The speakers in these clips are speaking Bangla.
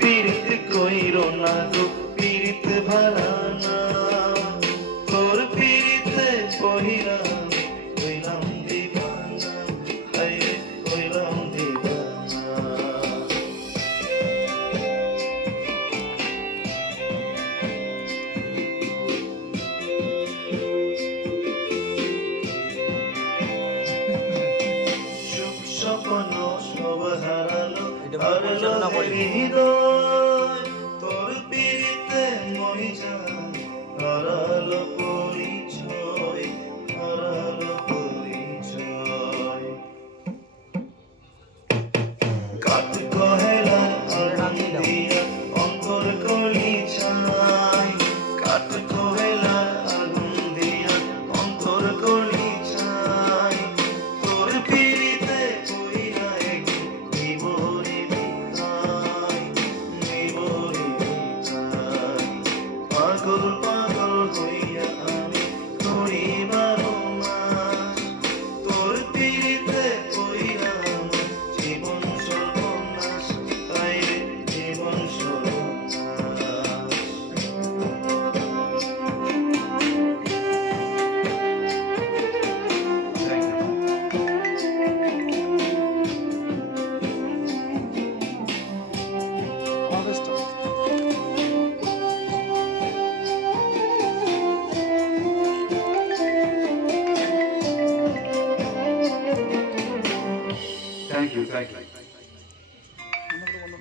পীড়িত কইরো না গো পীড়িত ভালা না তোর পীড়িতে পহিরা হইলাম দিবানা হায়রে হইলাম দিবানা সুখ স্বপ্ন সব হারালো হারালো হৃদয় তোর পীড়িতে মহিজা হারালো পরিচয় হারালো পরিচয় কাট কহেলা আগুন দিয়া অন্তর কলি ছাই কাট কহেলা আগুন দিয়া অন্তর কলি ছাই তোর পীড়িতে কইরা এক নিবরে বিতাই নিবরে বিতাই পাগল পাগল হইয়া আমি করি বারো মাস তোর পীড়িতে কইরা আমার জীবন সর্বনাশ তাইরে জীবন সর্বনাশ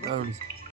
Thank you.